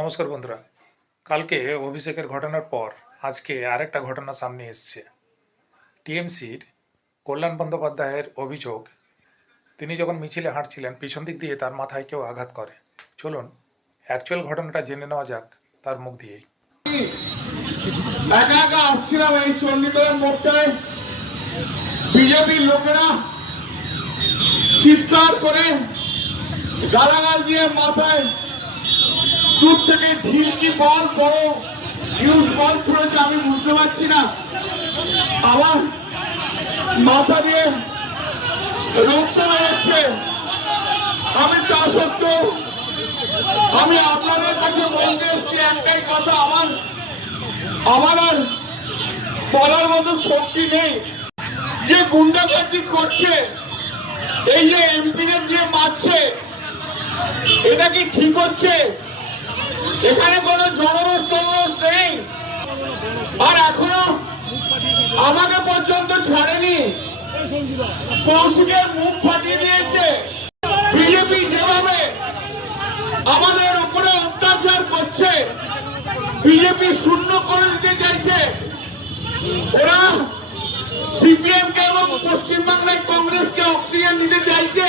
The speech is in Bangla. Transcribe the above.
নমস্কার বন্ধুরা। কালকে অভিষেকের ঘটনার পর আজকে আরেকটা ঘটনা সামনে এসছে। টিএমসির কল্যাণ বন্দ্যোপাধ্যায়ের অভিযোগ, তিনি যখন মিছিলে হাঁটছিলেন পিছন দিক দিয়ে তার মাথায় কেউ আঘাত করে। চলুন অ্যাকচুয়াল ঘটনাটা জেনে নেওয়া যাক তার মুখ দিয়েই। একা একা আসছিলাম এই চণ্ডীতলার মোড়টায়, বিজেপির লোকেরা চিৎকার করে গালাগাল দিয়ে মাথায় দূর থেকে ঢিলকি বল বড় ইউজ বল ছুড়েছে। আমি বুঝতে পারছি না, আমার মাথা দিয়ে রক্ত বেরোচ্ছে। আমি তা সত্ত্বেও আমি আপনাদের কাছে বলতে এসছি একটাই কথা, আমার আর বলার মতো শক্তি নেই। যে গুন্ডাগার্দি করছে, এই যে এমপিদের দিয়ে মারছে, এটা কি ঠিক হচ্ছে? এখানে কোনো জনরোষ টনরোষ নেই, আর এখনো আমাকে পর্যন্ত ছাড়েনি। কৌশিকের মুখ ফাটিয়ে দিয়েছে। বিজেপি যেভাবে আমাদের উপরে অত্যাচার করছে, বিজেপি শূন্য করে দিতে চাইছে। ওরা সিপিএম কে এবং পশ্চিমবাংলায় কংগ্রেসকে অক্সিজেন দিতে চাইছে।